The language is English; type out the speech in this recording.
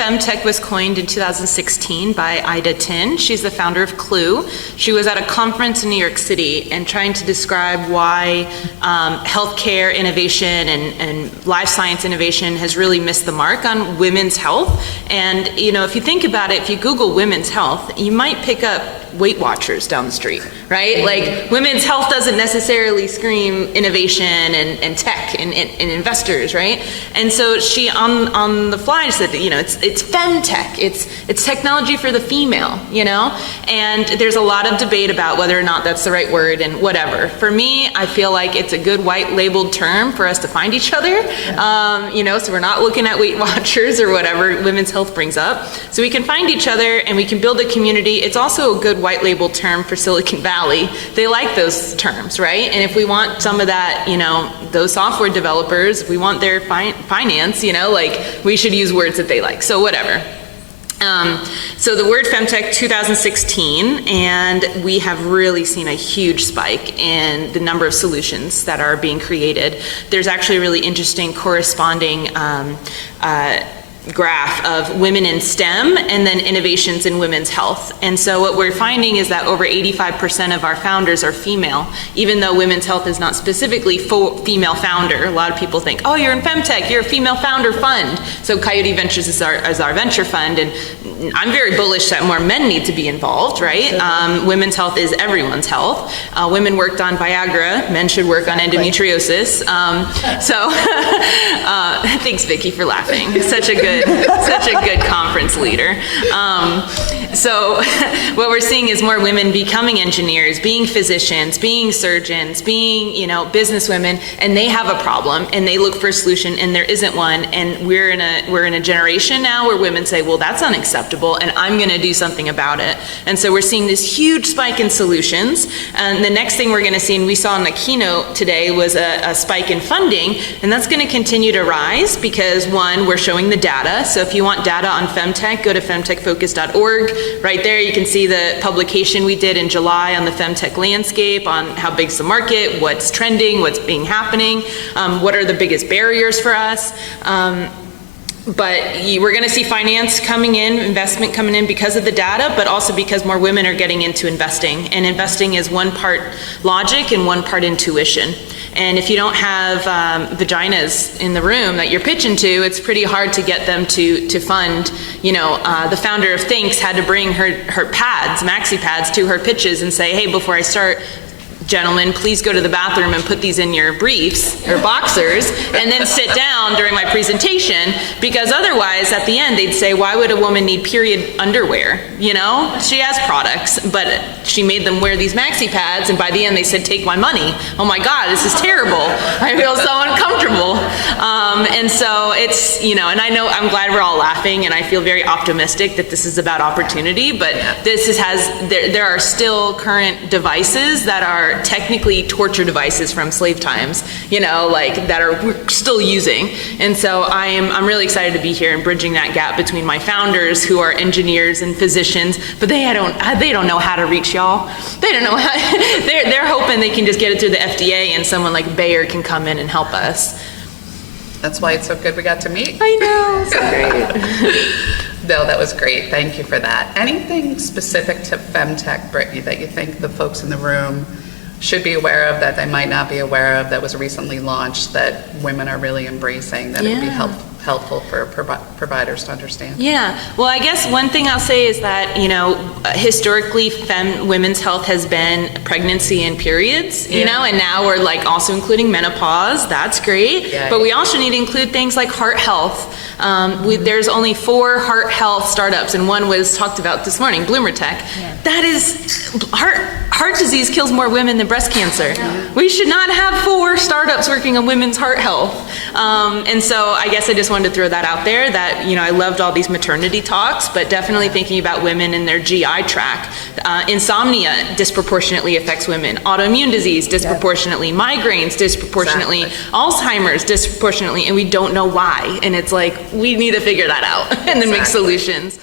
femtech was coined in 2016 by Ida Tin. She's the founder of Clue. She was at a conference in New York City and trying to describe why healthcare innovation and life science innovation has really missed the mark on women's health. And if you think about it, if you Google women's health, you might pick up Weight Watchers down the street, right? Like, women's health doesn't necessarily scream innovation and tech and investors, right? And so she on the fly said that it's femtech, it's technology for the female, and there's a lot of debate about whether or not that's the right word and whatever. For me, I feel like it's a good white labeled term for us to find each other, so we're not looking at Weight Watchers or whatever women's health brings up. So we can find each other and we can build a community. It's also a good white label term for Silicon Valley. They like those terms, right? And if we want some of that, those software developers, if we want their finance, we should use words that they like. So whatever. So the word femtech 2016, and we have really seen a huge spike in the number of solutions that are being created. There's actually a really interesting corresponding graph of women in STEM and then innovations in women's health. And so what we're finding is that over 85% of our founders are female, even though women's health is not specifically female founder. A lot of people think, oh, you're in femtech, you're a female founder fund. So Coyote Ventures is our venture fund, and I'm very bullish that more men need to be involved, right? Women's health is everyone's health. Women worked on Viagra, men should work on endometriosis. Thanks, Vicki, for laughing. Such a good conference leader. So what we're seeing is more women becoming engineers, being physicians, being surgeons, being businesswomen, and they have a problem and they look for a solution and there isn't one. And we're in a generation now where women say, well, that's unacceptable and I'm going to do something about it. And so we're seeing this huge spike in solutions. And the next thing we're going to see, and we saw in the keynote today, was a spike in funding, and that's going to continue to rise because, one, we're showing the data. So if you want data on femtech, go to femtechfocus.org. Right there you can see the publication we did in July on the femtech landscape, on how big's the market, what's trending, what's happening, what are the biggest barriers for us. But we're going to see finance coming in, investment coming in because of the data, but also because more women are getting into investing. And investing is one part logic and one part intuition. And if you don't have vaginas in the room that you're pitching to, it's pretty hard to get them to fund. The founder of Thinks had to bring her pads, maxi pads, to her pitches and say, hey, before I start, gentlemen, please go to the bathroom and put these in your briefs or boxers and then sit down during my presentation, because otherwise at the end they'd say, why would a woman need period underwear? She has products, but she made them wear these maxi pads, and by the end they said, take my money. Oh my God, this is terrible. I feel so uncomfortable. And so it's, and I'm glad we're all laughing, and I feel very optimistic that this is about opportunity, but there are still current devices that are technically torture devices from slave times, that we're still using. And so I'm really excited to be here and bridging that gap between my founders, who are engineers and physicians, but they don't know how to reach y'all. They don't know how. They're hoping they can just get it through the FDA and someone like Bayer can come in and help us. That's why it's so good we got to meet. I know, so great. No, that was great. Thank you for that. Anything specific to femtech, Brittany, that you think the folks in the room should be aware of that they might not be aware of, that was recently launched, that women are really embracing, that it would be helpful for providers to understand? Yeah, well, I guess one thing I'll say is that, historically women's health has been pregnancy and periods, and now we're also including menopause. That's great. But we also need to include things like heart health. There's only 4 heart health startups, and one was talked about this morning, Bloomer Tech. That is, heart disease kills more women than breast cancer. We should not have 4 startups working on women's heart health. And so I guess I just wanted to throw that out there, that I loved all these maternity talks, but definitely thinking about women and their GI tract. Insomnia disproportionately affects women. Autoimmune disease disproportionately. Migraines disproportionately. Alzheimer's disproportionately, and we don't know why. And it's like, we need to figure that out and then make solutions.